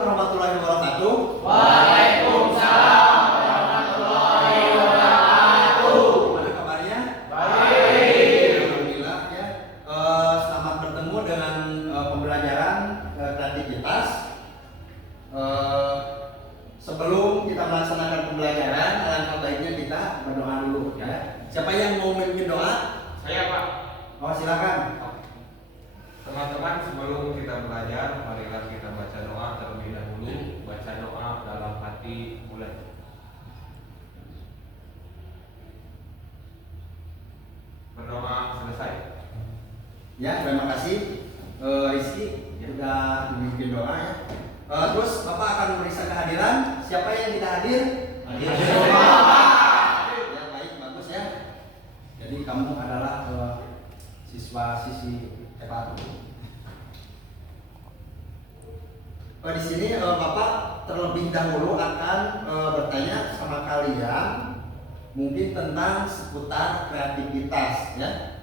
Warahmatullahi wabarakatuh. Waalaikumsalam warahmatullahi wabarakatuh. Gimana kabarnya? Baik. Alhamdulillah ya. Selamat bertemu dengan pembelajaran kreativitas. Sebelum kita melaksanakan pembelajaran, alangkah baiknya kita berdoa dulu ya. Siapa yang mau memimpin doa? Saya Pak. Oh silakan. Teman-teman, sebelum kita belajar, marilah kita baca doa terlebih dahulu. Baca doa dalam hati mulai. Berdoa selesai. Ya, terima kasih Rizky sudah memimpin doa ya. Terus Bapak akan memeriksa kehadiran. Siapa yang tidak hadir? Hadir. Ya baik, bagus ya. Jadi kamu adalah siswa-siswi hebat. Di sini Bapak terlebih dahulu akan bertanya sama kalian mungkin tentang seputar kreativitas ya.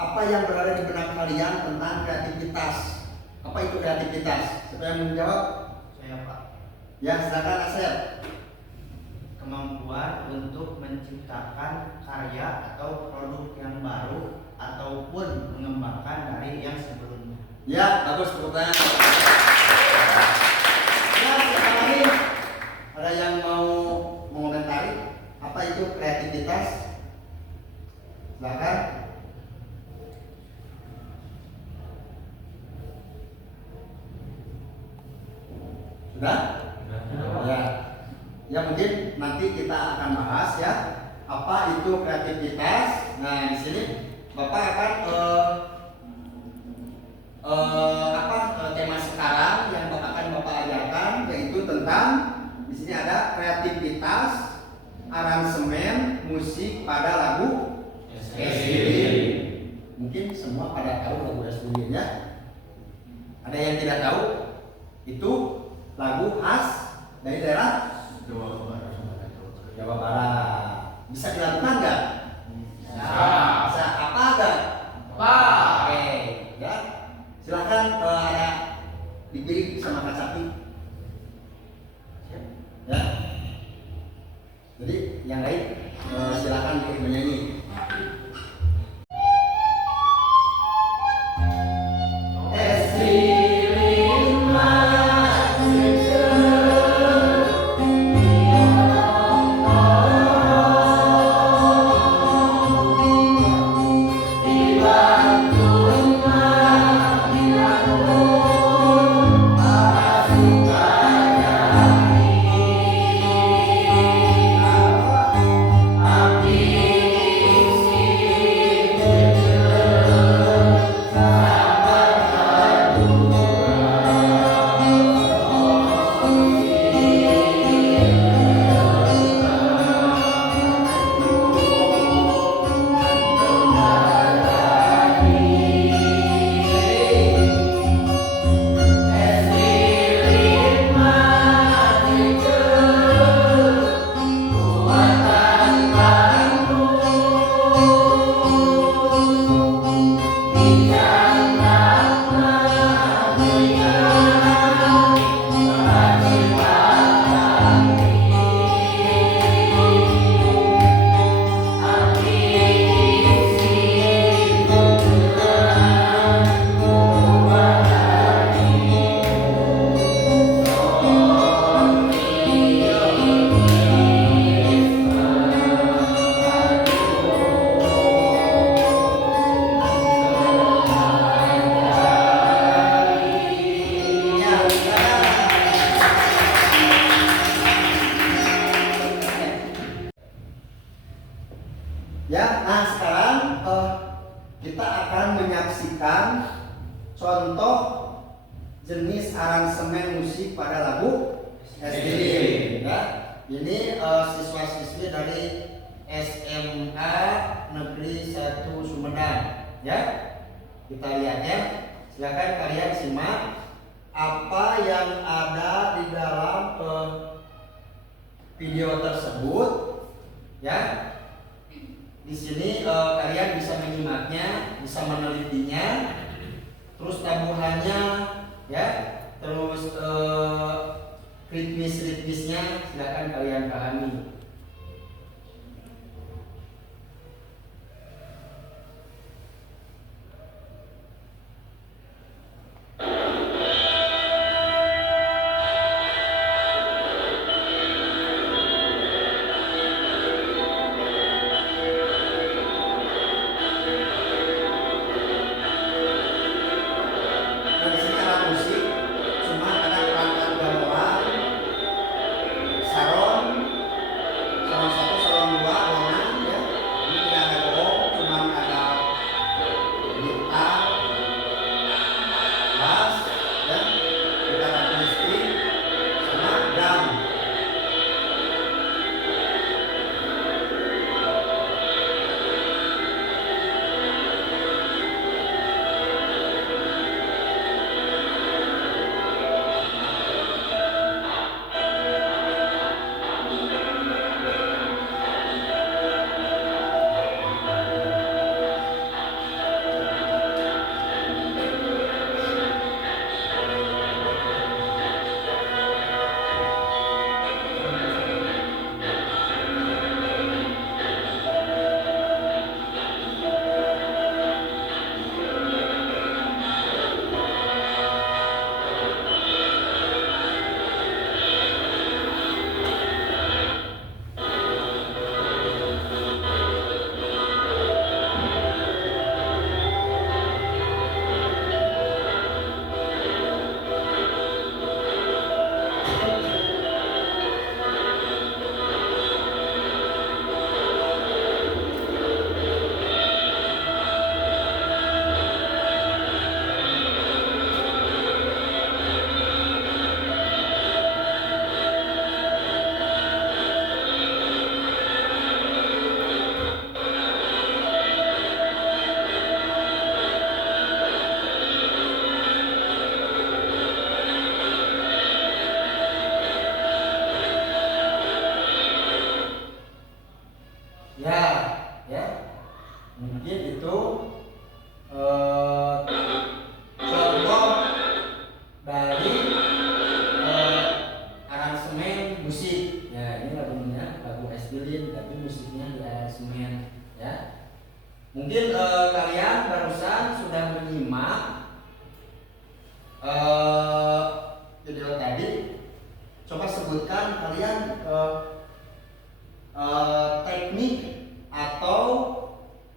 Apa yang berada di benak kalian tentang kreativitas? Apa itu kreativitas? Siapa yang menjawab? Saya Pak. Ya silakan Asep. Kemampuan untuk menciptakan karya atau produk yang baru ataupun mengembangkan dari yang sebelumnya. Ya bagus, tepuk tangan. Ya siapa lagi? Ada yang mau mengomentari apa itu kreativitas? Silakan. Sudah? Ya. Ya mungkin nanti kita akan bahas ya apa itu kreativitas. Nah di sini Bapak akan tema sekarang yang akan Bapak ajarkan yaitu tentang di sini ada kreativitas aransemen musik pada lagu SDY. Mungkin semua pada tahu lagu SDY ya. Ada yang tidak tahu? Itu lagu khas dari daerah Jawa Barat. Bisa dilakukan nggak? Bisa. Apa enggak? Oke, ya. Silakan ada dipilih sama Kak Sakti. Ya. Jadi yang lain silakan ikut menyanyi. Ya, nah sekarang kita akan menyaksikan contoh jenis aransemen musik pada lagu SDY. Ya, ini siswa-siswi dari SMA Negeri 1 Sumedang. Ya, kita lihat ya. Silakan kalian simak apa yang ada di dalam video tersebut. Ya. Di sini kalian bisa menyimaknya, bisa menelitinya, terus tabuhannya, ya, terus lagu Estilin tapi musiknya di aransemen ya. Mungkin kalian barusan sudah menyimak video tadi. Coba sebutkan kalian teknik atau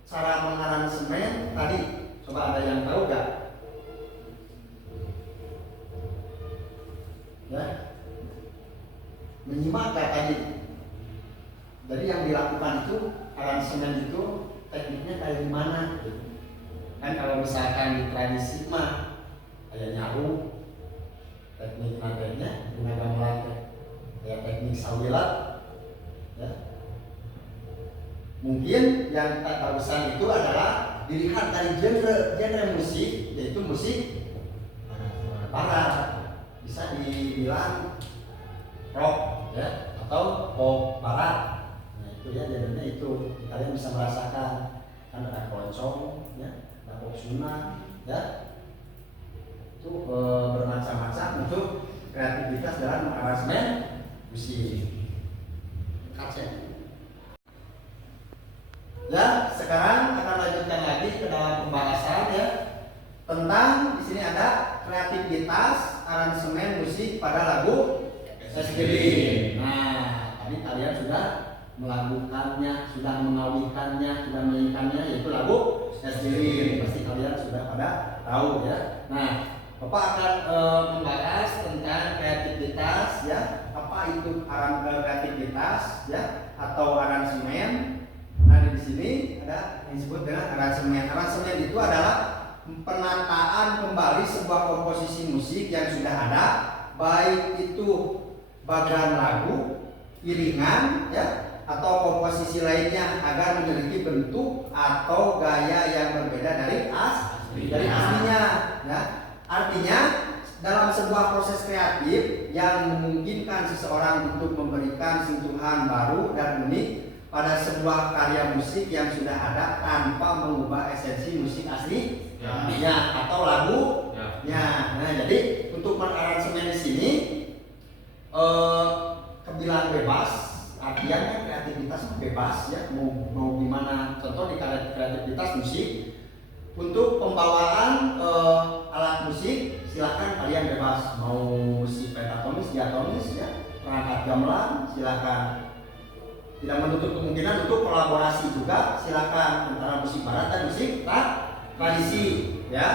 cara mengaransemen tadi. Coba ada yang tahu gak? Ya, menyimak gak tadi? Jadi yang dilakukan itu aransemen itu tekniknya kayak gimana? Kan kalau misalkan di tradisi mah kayak nyaru, teknik nadanya guna gamelan, ya teknik sawilat, ya. Mungkin yang barusan itu adalah dilihat dari genre musik, yaitu musik barat, bisa dibilang rock ya atau pop barat. Nah itu ya genrenya itu kalian bisa merasakan, kan ada keroncong ya, ada pop Sunda ya, itu bermacam-macam untuk kreativitas dalam aransemen musik. Kaca. Ya, sekarang akan lanjutkan lagi ke dalam pembahasan ya tentang di sini ada kreativitas aransemen musik pada lagu Estilin. Nah, tadi kalian sudah melakukannya, sudah mengawinkannya, sudah menyanyikannya, yaitu lagu Estilin. Pasti kalian sudah pada tahu ya. Nah, Bapak akan membahas tentang kreativitas ya. Apa itu kreativitas ya atau aransemen? Nah di sini ada yang disebut dengan aransemen. Aransemen itu adalah penataan kembali sebuah komposisi musik yang sudah ada, baik itu bagan lagu, iringan, ya, atau komposisi lainnya agar memiliki bentuk atau gaya yang berbeda dari aslinya. Ya. Artinya dalam sebuah proses kreatif yang memungkinkan seseorang untuk memberikan sentuhan baru dan unik pada sebuah karya musik yang sudah ada tanpa mengubah esensi musik aslinya atau lagunya. Nah, jadi untuk mengaransemen di sini kebilang bebas, artinya kreativitas bebas ya, mau gimana. Contoh di kreativitas musik untuk pembawaan alat musik silakan kalian bebas, mau musik pentatonis, diatonis ya, perangkat gamelan silakan. Tidak menutup kemungkinan untuk kolaborasi juga silakan antara musik barat dan musik tradisi ya,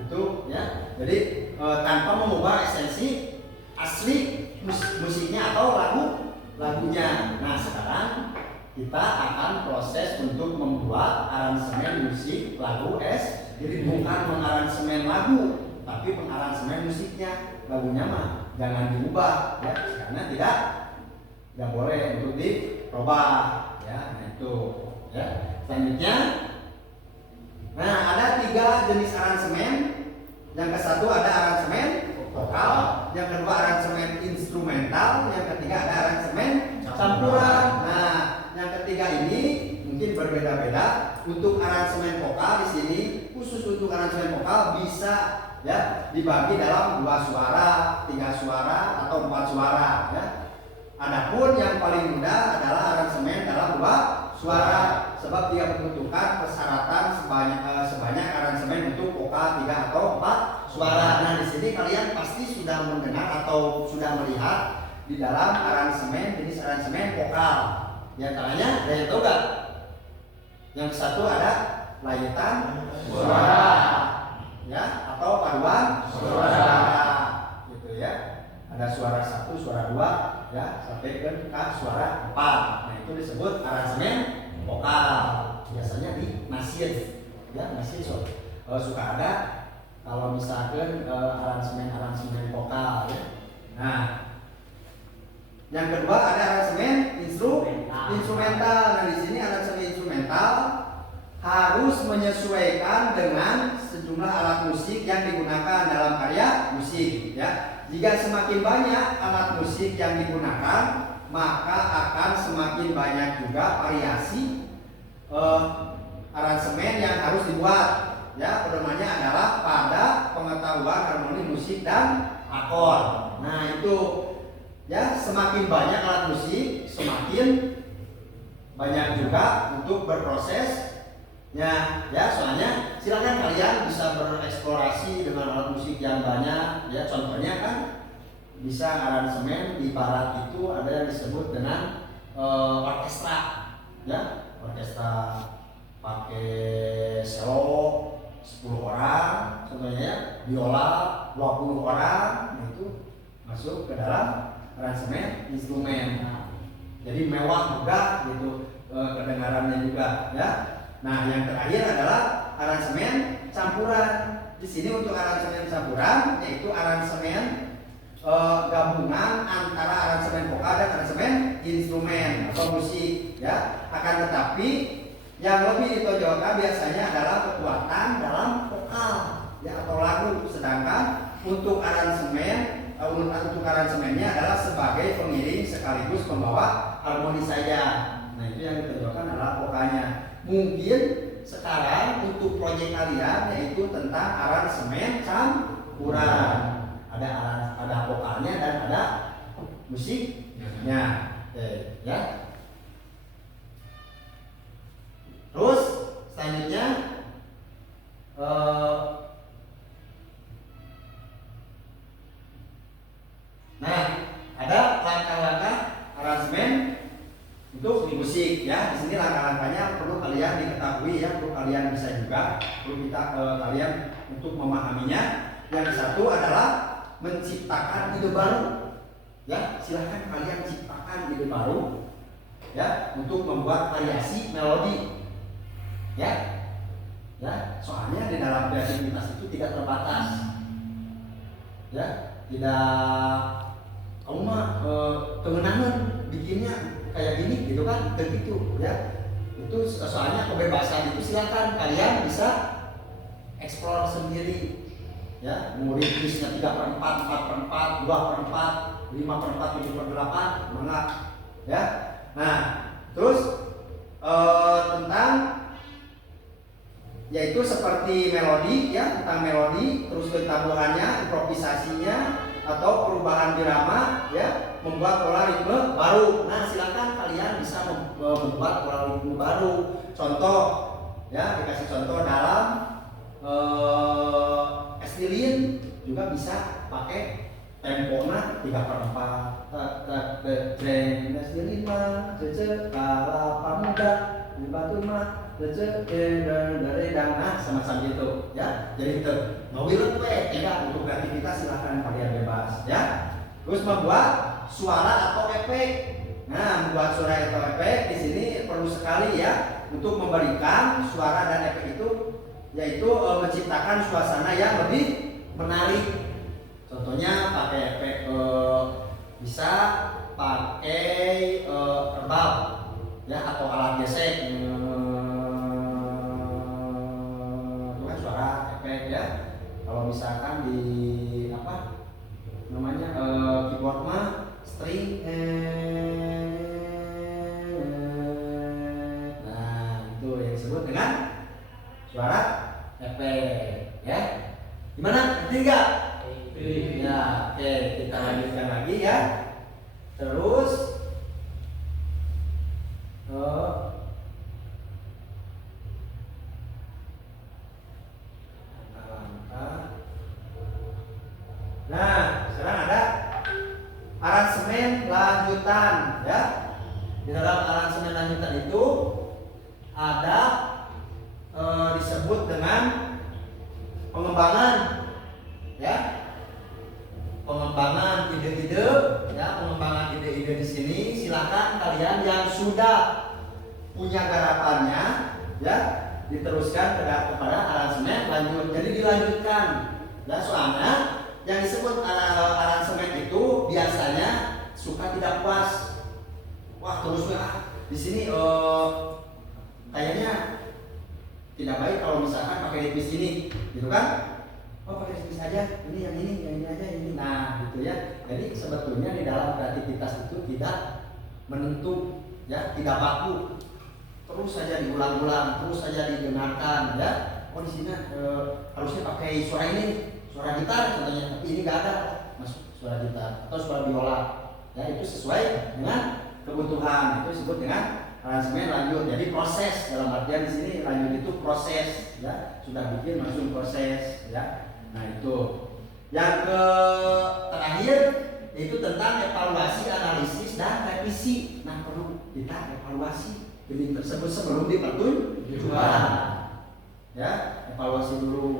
itu ya. Jadi tanpa mengubah esensi asli musiknya atau lagunya. Nah, sekarang kita akan proses untuk membuat aransemen musik lagu jadi bukan mengaransemen lagu, tapi pengaransemen musiknya. Lagunya mah jangan diubah ya, karena tidak boleh untuk dicoba ya. Nah itu ya. Selanjutnya, nah ada 3 jenis aransemen. Yang ke satu ada aransemen vokal, yang kedua aransemen instrumental, yang ketiga ada aransemen campuran. Nah, yang ketiga ini mungkin berbeda-beda. Untuk aransemen vokal di sini, khusus untuk aransemen vokal bisa ya dibagi dalam 2 suara, 3 suara atau 4 suara ya. Adapun yang paling mudah adalah aransemen dalam 2 suara, sebab dia membutuhkan persyaratan sebanyak aransemen untuk vokal 3 atau 4 suara. Nah, di sini kalian pasti sudah mendengar atau sudah melihat di dalam aransemen jenis aransemen vokal. Di antaranya ada yang tahu gak? Yang satu ada layutan suara ya, atau paduan suara gitu ya. Ada suara 1, suara 2 ya, sampai ke suara 4. Nah, itu disebut aransemen vokal. Biasanya di masjid ya, masjid suka ada kalau misalkan aransemen vokal ya. Nah, yang kedua ada aransemen instrumental. Nah, di sini aransemen instrumental harus menyesuaikan dengan sejumlah alat musik yang digunakan dalam karya musik ya. Jika semakin banyak alat musik yang digunakan, maka akan semakin banyak juga variasi aransemen yang harus dibuat ya. Pedomannya adalah pada pengetahuan harmoni musik dan akord. Nah, itu ya, semakin banyak alat musik, semakin banyak juga untuk berprosesnya ya. Soalnya silakan kalian bisa bereksplorasi dengan alat musik yang banyak ya. Contohnya kan bisa aransemen di barat itu ada yang disebut dengan orkestra ya, orkestra pakai cello 10 orang contohnya ya, biola 20 orang, itu masuk ke dalam aransemen instrumen. Jadi mewah juga gitu kedengarannya juga ya. Nah, yang terakhir adalah aransemen campuran. Di sini untuk aransemen campuran yaitu aransemen gabungan antara aransemen vokal dan aransemen instrumen atau musik ya. Akan tetapi yang lebih ditonjolkan biasanya adalah kekuatan dalam vokal ya atau lagu, sedangkan untuk aransemennya adalah sebagai pengiring sekaligus pembawa harmoni saja. Nah, itu yang ditonjolkan adalah vokalnya. Mungkin sekarang untuk proyek kalian yaitu tentang aransemen campuran. Ada vokalnya dan ada musiknya. Oke, ya. Terus selanjutnya nah, ada langkah-langkah aransemen untuk musik ya. Di sini langkah-langkahnya perlu kalian diketahui ya, perlu kalian bisa juga, perlu kalian untuk memahaminya. Yang satu adalah menciptakan ide baru ya. Silahkan kalian ciptakan ide baru ya untuk membuat variasi melodi ya. Soalnya di dalam kreativitas itu tidak terbatas ya, tidak kamu mah kewenangan bikinnya kayak gini gitu kan, begitu ya. Itu soalnya kebebasan itu silakan kalian bisa eksplor sendiri ya. Mau ritmisnya 3/4, 4/4, 2/4, 5/4, 7/8 mana ya. Nah, terus tentang yaitu seperti melodi ya, tentang melodi, terus ketambuhannya, improvisasinya atau perubahan birama ya, membuat pola ritme baru. Nah, silakan kalian bisa membuat pola ritme baru. Contoh ya, dikasih contoh dalam estilin juga bisa pakai tempona 3/4 treng estilin mah cece kala pamuda di batu mah dari dana sama-sama gitu ya. Jadi itu ngawil tidak untuk kreativitas silahkan kalian bebas ya. Terus membuat suara atau efek. Nah, membuat suara atau efek di sini perlu sekali ya untuk memberikan suara dan efek itu, yaitu menciptakan suasana yang lebih menarik. Contohnya pakai efek bisa pakai kerbau ya atau alat gesek. Kalau misalkan di apa namanya keyboard mah string nah itu yang disebut dengan suara efek ya. Gimana? Ngerti nggak? Ya, oke, kita lanjutkan lagi ya. Terus nah, sekarang ada aransemen lanjutan ya. Di dalam aransemen lanjutan itu ada disebut dengan pengembangan ya. Pengembangan ide-ide ya, pengembangan ide-ide di sini silakan kalian yang sudah punya garapannya ya diteruskan kepada aransemen lanjut. Jadi dilanjutkan ya, soalnya yang disebut aransemen itu biasanya suka tidak puas. Wah, terus di sini kayaknya tidak baik kalau misalkan pakai ritmis ini, gitu kan? Oh, pakai ritmis aja, ini yang ini aja ini. Nah, gitu ya. Jadi sebetulnya di dalam kreativitas itu tidak menentu, ya, tidak baku. Terus saja diulang-ulang, terus saja didengarkan, ya. Oh, di sini harusnya pakai suara ini. Suara gitar contohnya, tapi ini nggak ada masuk suara gitar atau suara biola ya, itu sesuai dengan kebutuhan, itu disebut dengan aransemen lanjut. Jadi proses, dalam artian di sini lanjut itu proses ya, sudah bikin langsung proses ya. Nah itu yang terakhir itu tentang evaluasi, analisis dan revisi. Nah perlu kita evaluasi bidding tersebut sebelum dipertunjukkan ya, evaluasi dulu.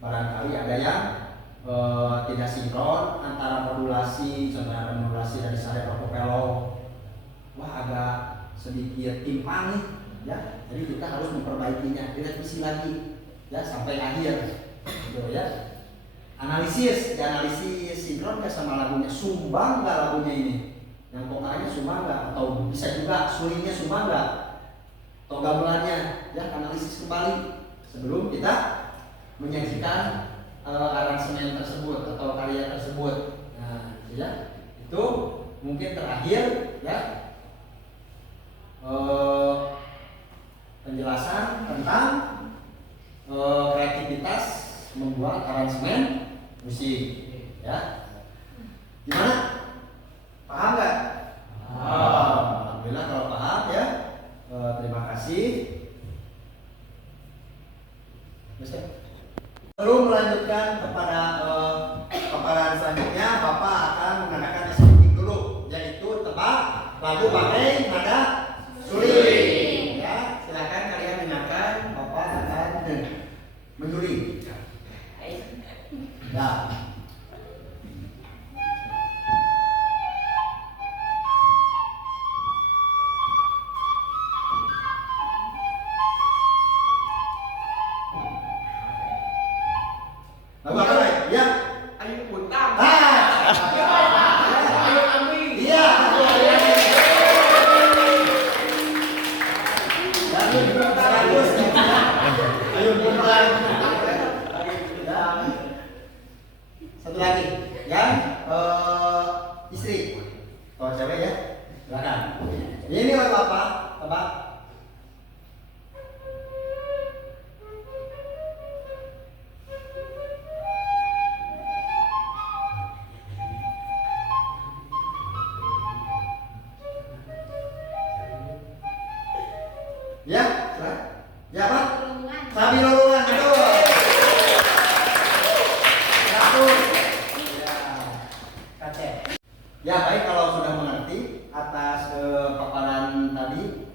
Barangkali ada yang tidak sinkron antara modulasi, contohnya modulasi dari sare autopilot, wah agak sedikit timpang nih ya, jadi kita harus memperbaikinya, direvisi lagi ya sampai akhir gitu ya. Analisis, dianalisis sinkron nggak sama lagunya, sumbang nggak lagunya ini, yang vokalnya sumbang nggak, atau bisa juga sulingnya sumbang nggak, atau gamelannya ya, analisis kembali sebelum kita menyaksikan aransemen tersebut atau karya tersebut. Nah, ya itu mungkin terakhir ya, penjelasan tentang kreativitas membuat aransemen musik ya. Gimana? Paham nggak? Alhamdulillah kalau paham ya. Terima kasih. Sebelum melanjutkan kepada paparan selanjutnya, Bapak akan mengadakan speaking dulu, yaitu tebak lagu pakai nada suling. Ya, silakan kalian dengarkan. Bapak akan menjuri. Ya. Lagu apa lagi? Ya. Ayo putar. Ayo Ami. Iya. Ayo putar. Satu lagi, yang istri, kalau cewek ya, silakan. Ini lagu apa? Tebak. Ya, silakan. Ya Pak. Sabi lolongan, betul. Ya baik, kalau sudah mengerti atas paparan tadi.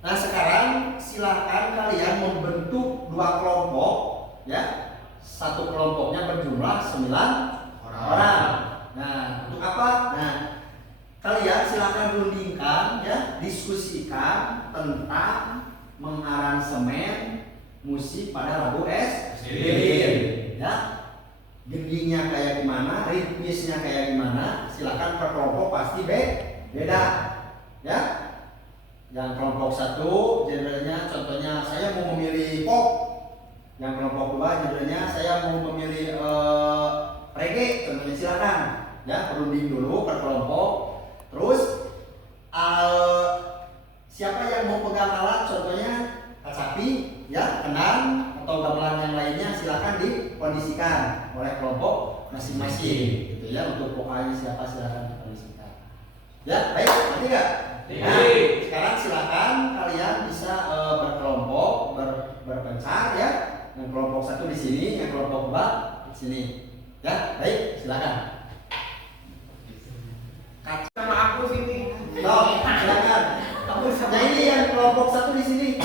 Nah sekarang silahkan kalian membentuk dua kelompok ya. Satu kelompoknya berjumlah 9 orang. Nah untuk apa? Nah kalian silahkan rundingkan ya, diskusikan tentang mengaransemen musik pada lagu SBY ya. Gendingnya kayak gimana, ritmisnya kayak gimana, silakan per kelompok pasti beda ya. Yang kelompok satu genrenya contohnya saya mau memilih pop, yang kelompok dua genrenya saya mau memilih reggae contohnya, silakan ya, perunding dulu per kelompok. Terus siapa yang mau pegang alat contohnya kacapi ya, kenang atau gamelan yang lainnya, silakan dikondisikan oleh kelompok masing-masing gitu ya. Untuk vokalnya siapa silakan dikondisikan ya. Baik, ngerti nggak? Nah, sekarang silakan kalian bisa berkelompok, berpencar ya. Yang kelompok satu di sini, yang kelompok dua di sini ya. Baik, silakan. Sama aku sini. Silakan. Nah ini yang kelompok satu di sini,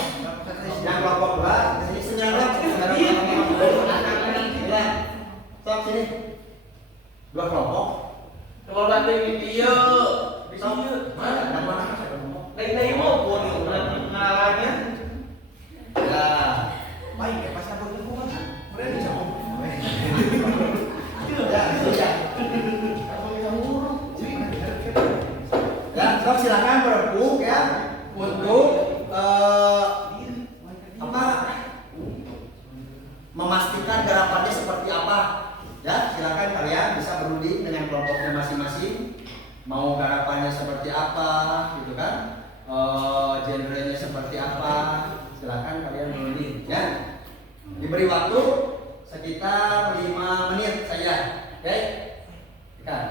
yang kelompok dua di sini. Stop sini. Dua kelompok. Kalau nanti dia Mana? Yang mana? Lain mau pun ngalahnya. Ya. Baik ya pas aku itu kan berani jauh. Ya, ya. Ya, stop, silakan berembuk ya untuk memastikan garapannya seperti apa. Ya, silakan kalian bisa berunding dengan kelompoknya masing-masing. Mau garapannya seperti apa, gitu kan? Genrenya seperti apa? Silakan kalian berunding. Ya, diberi waktu sekitar 5 menit saja. Oke? Kan?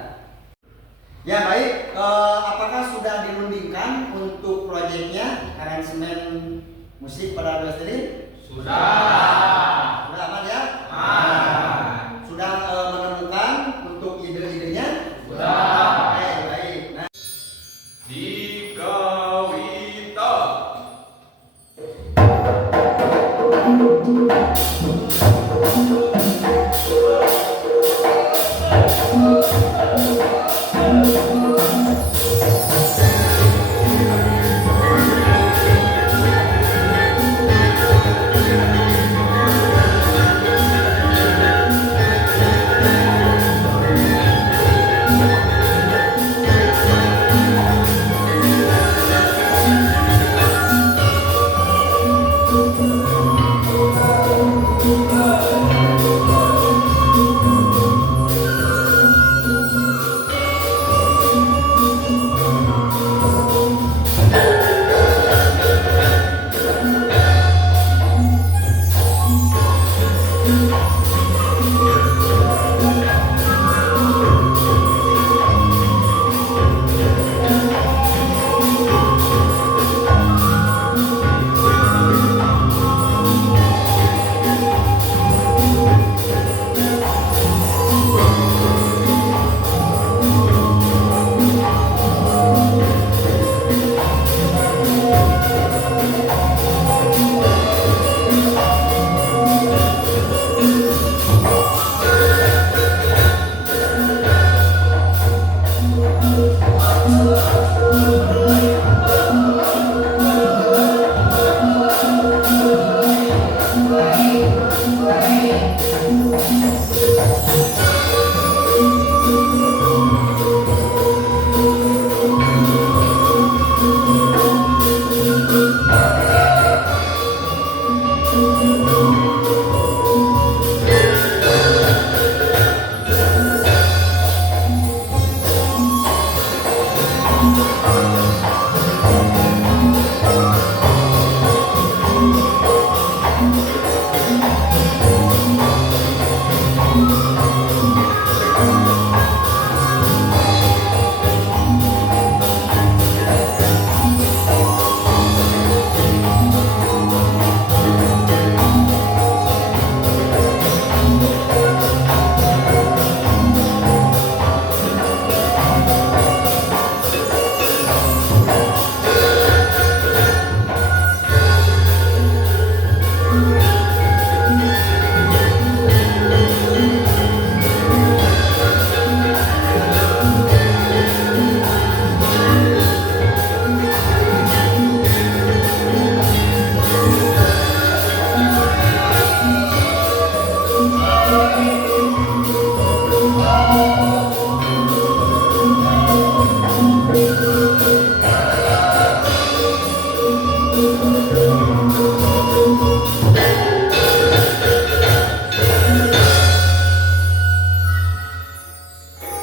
Ya baik. Apa apakah sudah dirundingkan untuk proyeknya aransemen musik pada Dua Estelin? Sudah. Sudah aman ya? Aman. Sudah menemukan untuk ide-idenya? Sudah. Oke, baik. Nah, Dika Wita.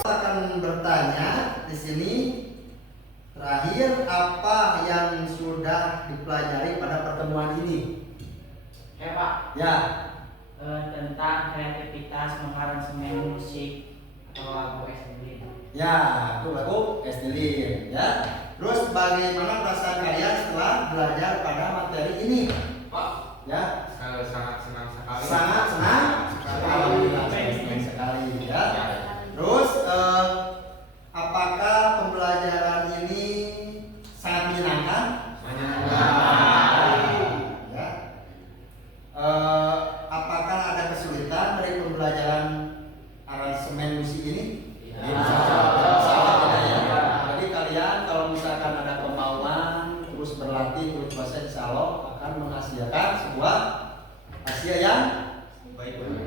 akan bertanya di sini terakhir apa yang sudah dipelajari pada pertemuan ini? Pak, Ya, tentang kreativitas mengaransemen musik atau lagu SDB. ya, itu lagu Estelin ya. Terus bagaimana perasaan kalian setelah belajar pada materi ini? Pak, Ya, sangat senang sekali. sangat senang sekali. Alhamdulillah, senang sekali ya. Terus apakah pembelajaran ini sangat menyenangkan? Ya. Apakah ada kesulitan dari pembelajaran aransemen musik ini? Ya. Sangat ya. Jadi kalian kalau misalkan ada kemauan terus berlatih terus proses, insya Allah akan menghasilkan sebuah hasil yang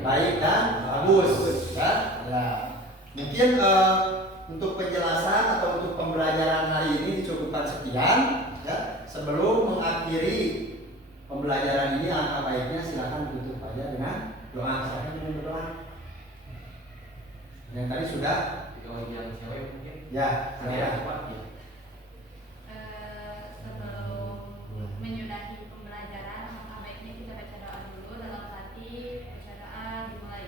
baik dan bagus ya. Ya. Mungkin untuk penjelasan atau untuk pembelajaran hari ini dicukupkan sekian ya. Sebelum mengakhiri pembelajaran ini alangkah baiknya silakan tutup aja dengan doa. Silakan dengan berdoa. Yang tadi sudah yang cewek mungkin. ya, saya Sebelum menyudahi pembelajaran, maka baiknya kita baca doa dulu dalam hati. Baca doa dimulai.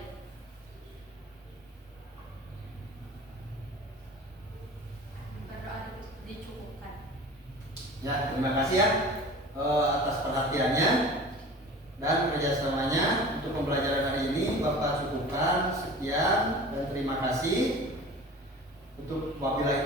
Berdoa Ya, terima kasih ya atas perhatiannya dan kerjasamanya untuk pembelajaran hari ini. Bapak cukupkan sekian dan terima kasih. Untuk wabillahi